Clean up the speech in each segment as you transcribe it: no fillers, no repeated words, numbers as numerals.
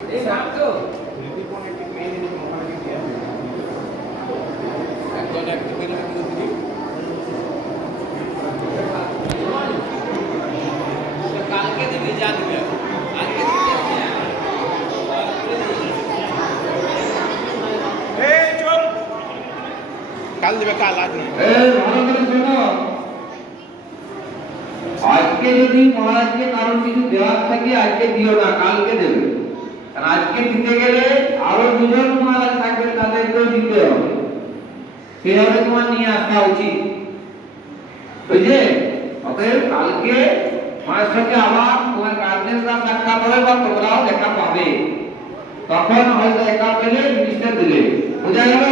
কাল দিবে, কাল আজ আজকে যদি মহারাজকে কারণ কিছু দেওয়ার থাকে আজকে দিও না, কালকে দেবে। আর আজকে দিতে গেলে আরো দুজন মহারাজ থাকবে, তাদেরকেও দিতে হবে, সেভাবে তোমার নিয়ে আসা উচিত, বুঝলে? অতএব কালকে মায়ের সঙ্গে আবার তোমার গার্জেনরা সাক্ষাৎ হবে বা তোমরাও দেখা পাবে, তখন হয়তো দেখা পেলে জিনিসটা দিলে। বোঝা গেল?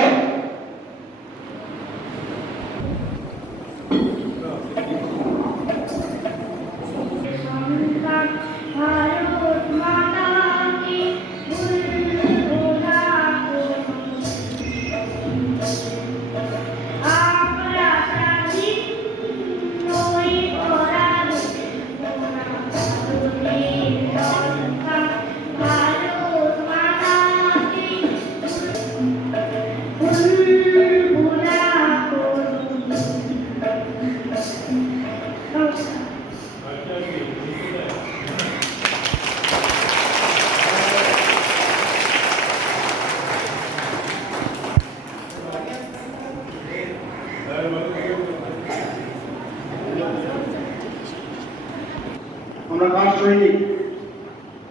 আমরা কার সৈনিক,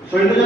সৈন্য